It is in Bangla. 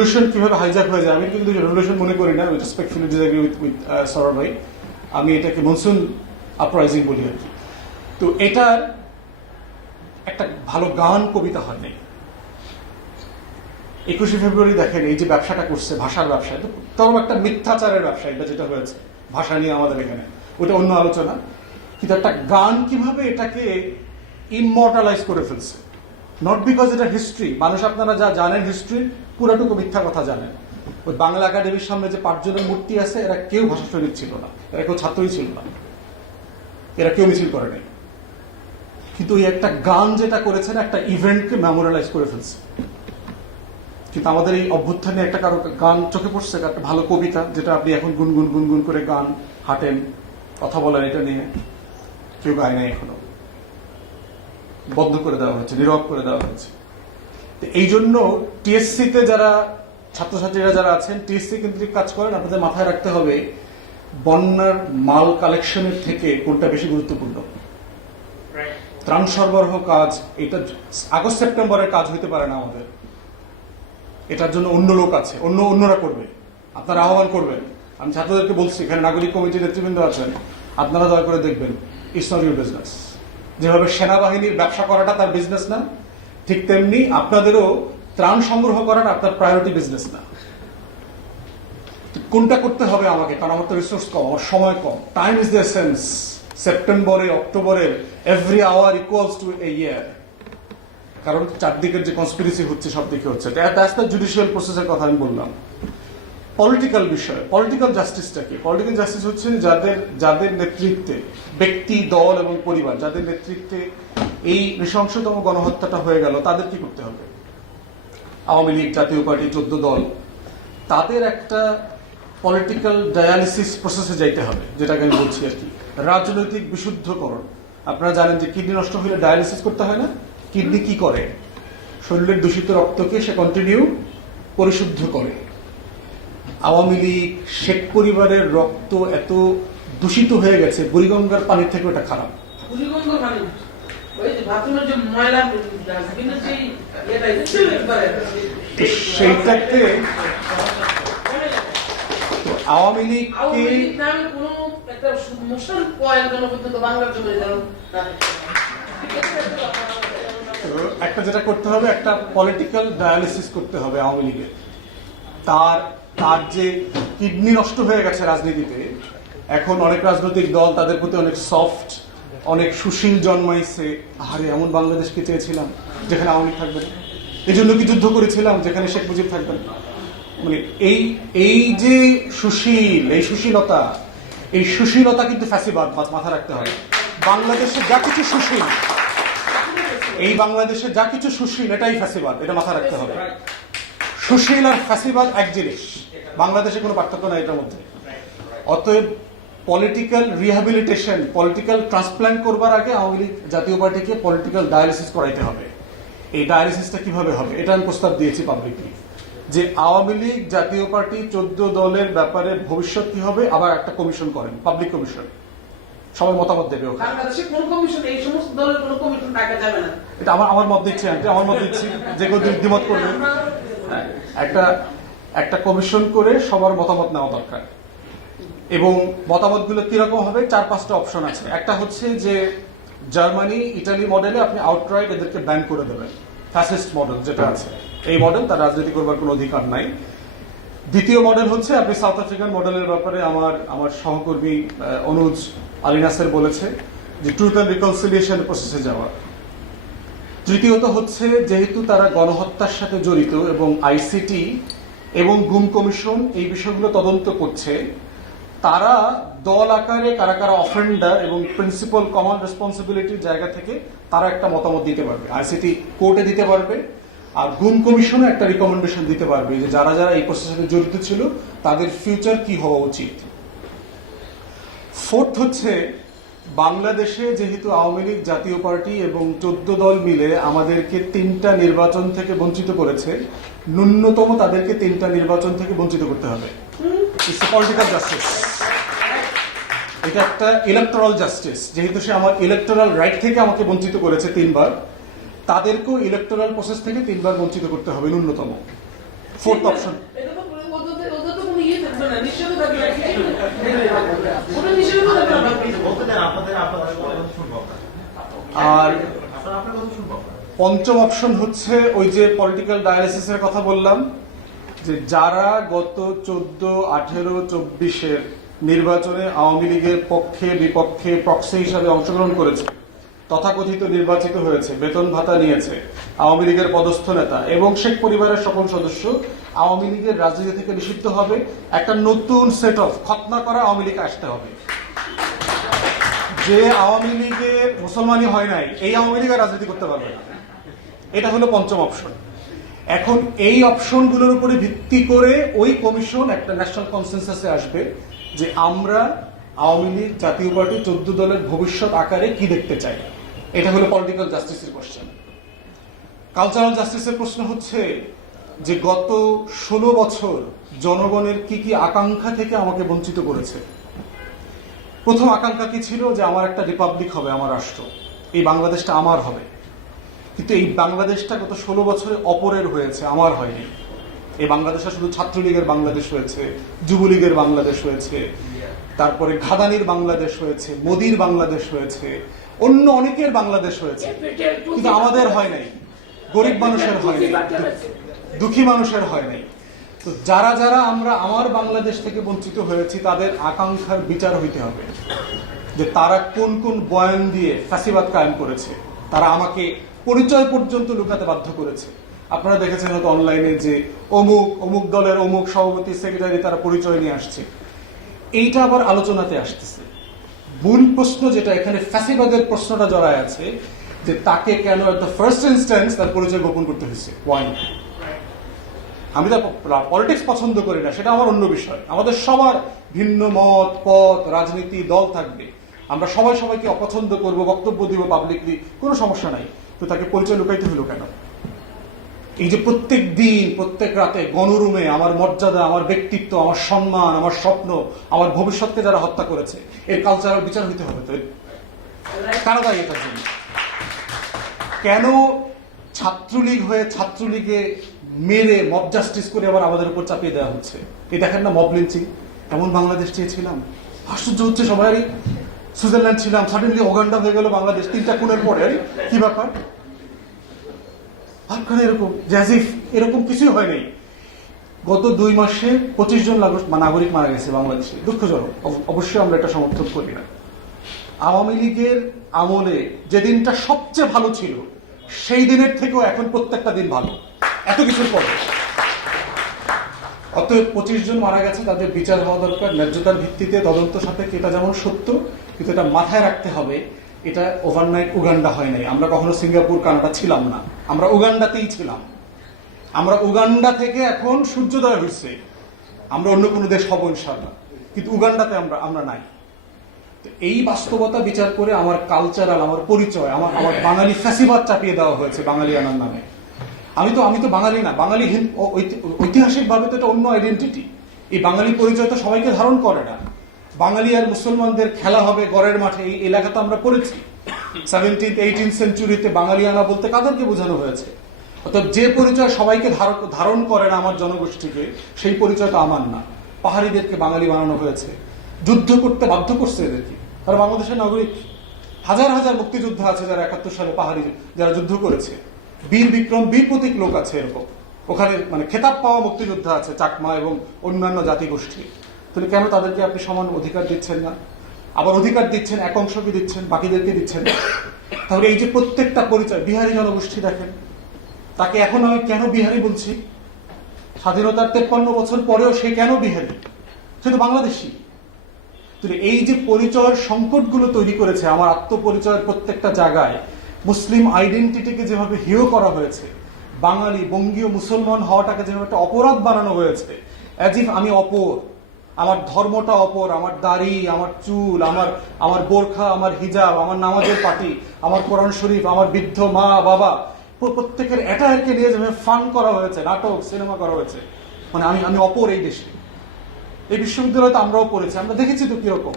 রেভলিউশন কীভাবে হাইজ্যাক হয়ে যায়, আমি কিন্তু রেভলিউশন মনে করি না respectfully disagree with with sir ভাই আমি এটাকে মনসুন আপরাইজিং বলি আর কি। তো এটা একটা ভালো গান কবিতা হয় নাই। একুশে ফেব্রুয়ারি দেখেন, এই যে ব্যবসাটা করছে, ভাষার ব্যবসা তরম একটা মিথ্যাচারের ব্যবসা, এটা যেটা হয়েছে, ভাষা নিয়ে আমাদের এখানে। ওটা অন্য আলোচনা। কিন্তু একটা গান কীভাবে এটাকে ইমমর্টালাইজ করে ফেলছে? নট বিকজ এটা হিস্ট্রি মানুষ আপনারা যা জানেন হিস্ট্রি পুরাটুকু মিথ্যা কথা জানেন ওই বাংলা একাডেমির সামনে যে পাঁচজনের মূর্তি আছে, এরা কেউ ভাষা ছিল না। এরা কেউ ছাত্রই ছিল না। এরা কেউ মিছিল করে নাই কিন্তু ওই একটা গান যেটা করেছেন, একটা ইভেন্টকে মেমোরালাইজ করে ফেলছে। কিন্তু আমাদের এই অভ্যুত্থানে একটা কারও গান চোখে পড়ছে, একটা ভালো কবিতা, যেটা আপনি এখন গুনগুন গুনগুন করে গান হাঁটেন, কথা বলেন, এটা নিয়ে কেউ গায় নাই এখনও। বন্ধ করে দেওয়া হয়েছে, নীরব করে দেওয়া হয়েছে। এই জন্য টিএসসি তে যারা ছাত্রছাত্রীরা যারা আছেন, টিএসসি কেন্দ্রিক কাজ করেন, আপনাদের মাথায় রাখতে হবে, বন্যার মাল কালেকশনের থেকে কোনটা বেশি গুরুত্বপূর্ণ? ত্রাণ সরবরাহ কাজ, এটা আগস্ট সেপ্টেম্বরের কাজ হইতে পারে না আমাদের। এটার জন্য অন্য লোক আছে, অন্য অন্যরা করবে। আপনারা আহ্বান করবেন। আমি ছাত্রদেরকে বলছি, এখানে নাগরিক কমিটির নেতৃবৃন্দ আছেন, আপনারা দয়া করে দেখবেন ইটস নট ইউর বিজনেস যেভাবে সেনাবাহিনীর ব্যবসা করাটা তার বিজনেস না ঠিক তেমনি আপনাদেরও ত্রাণ সংগ্রহ করাটা আপনার প্রায়োরিটি বিজনেস না। কোনটা করতে হবে আমাকে? কারণ আমার তো রিসোর্স কম, আমার সময় কম। টাইম ইজ দ্য সেন্স সেপ্টেম্বরে অক্টোবরে every hour equals to a year কারণ চারদিকের যে কনস্পিরেসি হচ্ছে সব দিকে হচ্ছে দ্যাটস দ্য জুডিশিয়াল প্রসেসের কথা আমি বললাম। পলিটিক্যাল বিষয় পলিটিক্যাল জাস্টিসটা কি? পলিটিক্যাল জাস্টিস হচ্ছে যাদের যাদের নেতৃত্বে ব্যক্তি, দল এবং পরিবার, যাদের নেতৃত্বে এই নৃশংসতম গণহত্যাটা হয়ে গেল, তাদের কি করতে হবে? আওয়ামী লীগ, জাতীয় পার্টি, চোদ্দ দল, তাদের একটা পলিটিক্যাল ডায়ালিসিস প্রসেসে যাইতে হবে, যেটাকে আমি বলছি আর কি। রাজনৈতিক বিশুদ্ধকরণ। আপনারা জানেন যে কিডনি নষ্ট হলে ডায়ালিসিস করতে হয় না? কিডনি কি করে? শরীরের দূষিত রক্তকে সে কন্টিনিউ পরিশুদ্ধ করে। আওয়ামী লীগ, শেখ পরিবারের রক্ত এত দূষিত হয়ে গেছে, বুড়িগঙ্গার পানির থেকে ওটা খারাপ। তো আওয়ামী লীগ একটা যেটা করতে হবে একটা পলিটিক্যাল ডায়ালিসিস করতে হবে আওয়ামী লীগের। তার তার যে কিডনি নষ্ট হয়ে গেছে রাজনীতিতে এখন অনেক রাজনৈতিক দল তাদের প্রতি অনেক সফট অনেক সুশীল জন্মাইছে। আরে এমন বাংলাদেশকে চেয়েছিলাম যেখানে আওয়ামী লীগ থাকবে না। এই জন্য কি যুদ্ধ করেছিলাম যেখানে শেখ মুজিব থাকবেন মানে এই এই যে সুশীল, এই সুশীলতা এই সুশীলতা কিন্তু ফ্যাসিবাদ মাথা রাখতে হবে। বাংলাদেশে যা কিছু সুশীল, এই বাংলাদেশে যা কিছু সুশীল, এটাই ফ্যাসিবাদ, এটা মাথা রাখতে হবে। সুশীল আর ফ্যাসিবাদ এক জিনিস, বাংলাদেশে কোনো পার্থক্য নাই এটার মধ্যে। অতএব পলিটিক্যাল রিহ্যাবিলিটেশন পলিটিক্যাল ট্রান্সপ্ল্যান্ট করবার আগে আওয়ামী লীগ জাতীয় পার্টিকে পলিটিক্যাল ডায়ালিসিস করাইতে হবে। এই ডায়ালিসিসটা কীভাবে হবে? এটা আমি প্রস্তাব দিয়েছি পাবলিকলি যে আওয়ামী লীগ জাতীয় পার্টি চোদ্দ দলের ব্যাপারে ভবিষ্যৎ কি হবে? আবার একটা কমিশন করেন পাবলিক কমিশন সবাই মতামত দেবে এটা আমার আমার মত দিচ্ছি আন্টি আমার মত দিচ্ছি। যে কেউ দ্বিমত করবে। হ্যাঁ, একটা একটা কমিশন করে সবার মতামত নেওয়া দরকার। এবং মতামতগুলো কীরকম হবে? চার পাঁচটা অপশন আছে। একটা হচ্ছে যে জার্মানি, ইটালি মডেলে আপনি আউটরাইট এদেরকে ব্যান করে দেবেন। ফ্যাসিস্ট মডেল যেটা আছে। এই মডেল তার রাজনীতি করবার কোনো অধিকার নাই। দ্বিতীয় মডেল হচ্ছে, আপনি সাউথ আফ্রিকান মডেলের ব্যাপারে আমার আমার সহকর্মী অনুজ আলী নাসের বলেছে যে ট্রুথ অ্যান্ড রিকনসিলিয়েশন প্রসেসে যাওয়া। তৃতীয়ত হচ্ছে, যেহেতু তারা গণহত্যার সাথে জড়িত এবং আইসিটি এবং গুম কমিশন এই বিষয়গুলো তদন্ত করছে তারা দল আকারে, কারা কারা অফেন্ডার এবং প্রিন্সিপাল কমন রেসপন্সিবিলিটির জায়গা থেকে তারা একটা মতামত দিতে পারবে। আইসিটি কোর্টে দিতে পারবে। আর গুম কমিশনও একটা রিকমেন্ডেশন দিতে পারবে যে যারা যারা এই প্রসেসের সাথে জড়িত ছিল, তাদের ফিউচার কি হওয়া উচিত। ফোর্থ হচ্ছে, বাংলাদেশে যেহেতু আওয়ামী লীগ, জাতীয় পার্টি এবং চোদ্দ দল মিলে আমাদেরকে তিনটা নির্বাচন থেকে বঞ্চিত করেছে, ন্যূনতম তাদেরকে তিনটা নির্বাচন থেকে বঞ্চিত করতে হবে। ইটস পলিটিক্যাল জাস্টিস এটা একটা ইলেকটোরাল জাস্টিস যেহেতু সে আমার ইলেকটোরাল রাইট থেকে আমাকে বঞ্চিত করেছে তিনবার, তাদেরকেও ইলেকটোরাল প্রসেস থেকে তিনবার বঞ্চিত করতে হবে ন্যূনতম। ফোর্থ অপশন আর পঞ্চম অপশন হচ্ছে ওই যে পলিটিক্যাল ডায়ালিসিসের কথা বললাম। যে যারা গত চোদ্দ, আঠেরো, চব্বিশের নির্বাচনে আওয়ামী লীগের পক্ষে, বিপক্ষে প্রক্সি হিসাবে অংশগ্রহণ করেছে, তথাকথিত নির্বাচিত হয়েছে, বেতন ভাতা নিয়েছে, আওয়ামী লীগের পদস্থ নেতা এবং শেখ পরিবারের সকল সদস্য আওয়ামী লীগের রাজনীতি থেকে নিষিদ্ধ হবে, একটা নতুন সেট অফ খতনা করা আওয়ামী লীগ আসতে হবে। যে আওয়ামী লীগের মুসলমানই হয় নাই, এই আওয়ামী লীগ আর রাজনীতি করতে পারবে না। এটা হলো পঞ্চম অপশন এখন এই অপশনগুলোর উপরে ভিত্তি করে ওই কমিশন একটা ন্যাশনাল কনসেন্সাসে আসবে যে আমরা আওয়ামী লীগ, জাতীয় পার্টি, চোদ্দ দলের ভবিষ্যৎ আকারে কি দেখতে চাই। এটা হলো পলিটিক্যাল জাস্টিসের কোশ্চেন কালচারাল জাস্টিসের প্রশ্ন হচ্ছে যে গত ষোলো বছর জনগণের কি কি আকাঙ্ক্ষা থেকে আমাকে বঞ্চিত করেছে? প্রথম আকাঙ্ক্ষা কি ছিল? যে আমার একটা রিপাবলিক হবে, আমার রাষ্ট্র। এই বাংলাদেশটা আমার হবে। কিন্তু এই বাংলাদেশটা গত ষোলো বছরে অপরের হয়েছে, আমার হয়নি। এই বাংলাদেশটা শুধু ছাত্রলীগের বাংলাদেশ হয়েছে, যুবলীগের বাংলাদেশ হয়েছে, তারপরে ঘাদানির বাংলাদেশ হয়েছে, মোদির বাংলাদেশ হয়েছে, অন্য অনেকের বাংলাদেশ হয়েছে, কিন্তু আমাদের হয় নাই। গরিব মানুষের হয় নাই, দুঃখী মানুষের হয় নাই। তো যারা যারা আমরা আমার বাংলাদেশ থেকে বঞ্চিত হয়েছি, তাদের আকাঙ্ক্ষার বিচার হইতে হবে। যে তারা কোন কোন বয়ান দিয়ে ফ্যাসিবাদ কায়েম করেছে, তারা আমাকে পরিচয় পর্যন্ত লুকাতে বাধ্য করেছে। আপনারা দেখেছেন হয়তো অনলাইনে যে অমুক অমুক দলের অমুক সভাপতি, সেক্রেটারি তারা পরিচয় নিয়ে আসছে। এইটা আবার আলোচনাতে আসতেছে। মূল প্রশ্ন যেটা এখানে ফ্যাসিবাদের প্রশ্নটা জড়ায় আছে, যে তাকে কেন এট দ্য ফার্স্ট ইনস্ট্যান্স তার পরিচয় গোপন করতে হয়েছে? ওয়াইন আমি তো পলিটিক্স পছন্দ করি না, সেটা আমার অন্য বিষয়। আমাদের সবার ভিন্ন মত, পথ, রাজনীতি, দল থাকবে। আমরা সবাই সবাইকে অপছন্দ করব, বক্তব্য দিব পাবলিকলি কোনো সমস্যা নাই। তো তাকে পরিচয় লুকাইতে হলো কেন? এই যে প্রত্যেক দিন, প্রত্যেক রাতে গণরুমে আমার মর্যাদা, আমার ব্যক্তিত্ব, আমার সম্মান, আমার স্বপ্ন, আমার ভবিষ্যৎকে যারা হত্যা করেছে, এর কালচারাল বিচার হইতে হবে তো কারা দায়ী এটার জন্য? কেন ছাত্রলীগ হয়ে ছাত্রলীগে মেরে মব জাস্টিস করে আবার আমাদের উপর চাপিয়ে দেওয়া হচ্ছে? এই দেখেন না মব লিঞ্চিং এমন বাংলাদেশ চেয়েছিলাম। আশ্চর্য হচ্ছে সবাই। সুইজারল্যান্ড ছিলাম সাডেনলি ওগান্ডা হয়ে গেল বাংলাদেশ, তিনটা খুনের পরে। কি ব্যাপার? আফগানে এরকম জ্যাজিফ এরকম কিছুই হয় নাই। গত দুই মাসে পঁচিশ জন নাগরিক মারা গেছে বাংলাদেশে। দুঃখজনক। অব- অবশ্যই আমরা এটা সমর্থন করি না। আওয়ামী লীগের আমলে যে দিনটা সবচেয়ে ভালো ছিল, সেই দিনের থেকেও এখন প্রত্যেকটা দিন ভালো। এত কিছুর পরে। অতএব পঁচিশ জন মারা গেছে, তাদের বিচার হওয়া দরকার। ন্যায্যতার ভিত্তিতে তদন্ত সাপেক্ষে এটা যেমন সত্য কিন্তু এটা মাথায় রাখতে হবে, এটা ওভারনাইট উগান্ডা হয় নাই। আমরা কখনো সিঙ্গাপুর, কানাডা ছিলাম না। আমরা উগান্ডাতেই ছিলাম। আমরা উগান্ডা থেকে এখন সূর্যোদয় হয়েছে আমরা অন্য কোনো দেশ হব ইনশাল্লাহ কিন্তু উগান্ডাতে আমরা আমরা নাই। তো এই বাস্তবতা বিচার করে আমার কালচারাল আমার পরিচয়, আমার আমার বাঙালি ফ্যাসিবাদ চাপিয়ে দেওয়া হয়েছে বাঙালি আনার নামে। আমি তো আমি তো বাঙালি না। বাঙালি ঐতিহাসিকভাবে তো এটা অন্য আইডেন্টিটি এই বাঙালি পরিচয় তো সবাইকে ধারণ করে না। বাঙালি আর মুসলমানদের খেলা হবে গড়ের মাঠে, এই এলাকা তো আমরা করেছি সেভেন্টিন এইটিন সেঞ্চুরিতে বাঙালি আনা বলতে কাদেরকে বোঝানো হয়েছে? অর্থাৎ যে পরিচয় সবাইকে ধারণ- করে না আমার জনগোষ্ঠীকে, সেই পরিচয় তো আমার না। পাহাড়িদেরকে বাঙালি বানানো হয়েছে। যুদ্ধ করতে বাধ্য করছে এদেরকে। তারা বাংলাদেশের নাগরিক, হাজার হাজার মুক্তিযোদ্ধা আছে যারা একাত্তর সালে পাহাড়ি, যারা যুদ্ধ করেছে। বীর বিক্রম, বীর প্রতীক লোক আছে এরকম। ওখানে মানে খেতাব পাওয়া মুক্তিযোদ্ধা আছে চাকমা এবং অন্যান্য জাতিগোষ্ঠী। তাহলে কেন তাদেরকে আপনি সমান অধিকার দিচ্ছেন না? আবার অধিকার দিচ্ছেন, এক অংশকে দিচ্ছেন, বাকিদেরকে দিচ্ছেন? না। তাহলে এই যে প্রত্যেকটা পরিচয়, বিহারি জনগোষ্ঠী দেখেন, তাকে এখন আমি কেন বিহারি বলছি? স্বাধীনতার তেপ্পান্ন বছর পরেও সে কেন বিহারি? সে তো বাংলাদেশি। এই যে পরিচয়ের সংকটগুলো তৈরি করেছে, আমার আত্মপরিচয়ের প্রত্যেকটা জায়গায়, মুসলিম আইডেন্টিটিকে যেভাবে হেয় করা হয়েছে, বাঙালি, বঙ্গীয় মুসলমান হওয়াটাকে যেভাবে একটা অপরাধ বানানো হয়েছে অ্যাজ ইফ আমি অপর। আমার ধর্মটা অপর, আমার দাড়ি, আমার চুল, আমার আমার বোরখা, আমার হিজাব, আমার নামাজের পাটি, আমার কোরআন শরীফ, আমার বৃদ্ধ মা, বাবা, প্র- প্রত্যেকের কি নিয়ে যেভাবে ফান করা হয়েছে, নাটক সিনেমা করা হয়েছে মানে আমি আমি অপর এই দেশে। এই বিশ্ববিদ্যালয়তে আমরাও পড়েছি, আমরা দেখেছি তো কীরকম।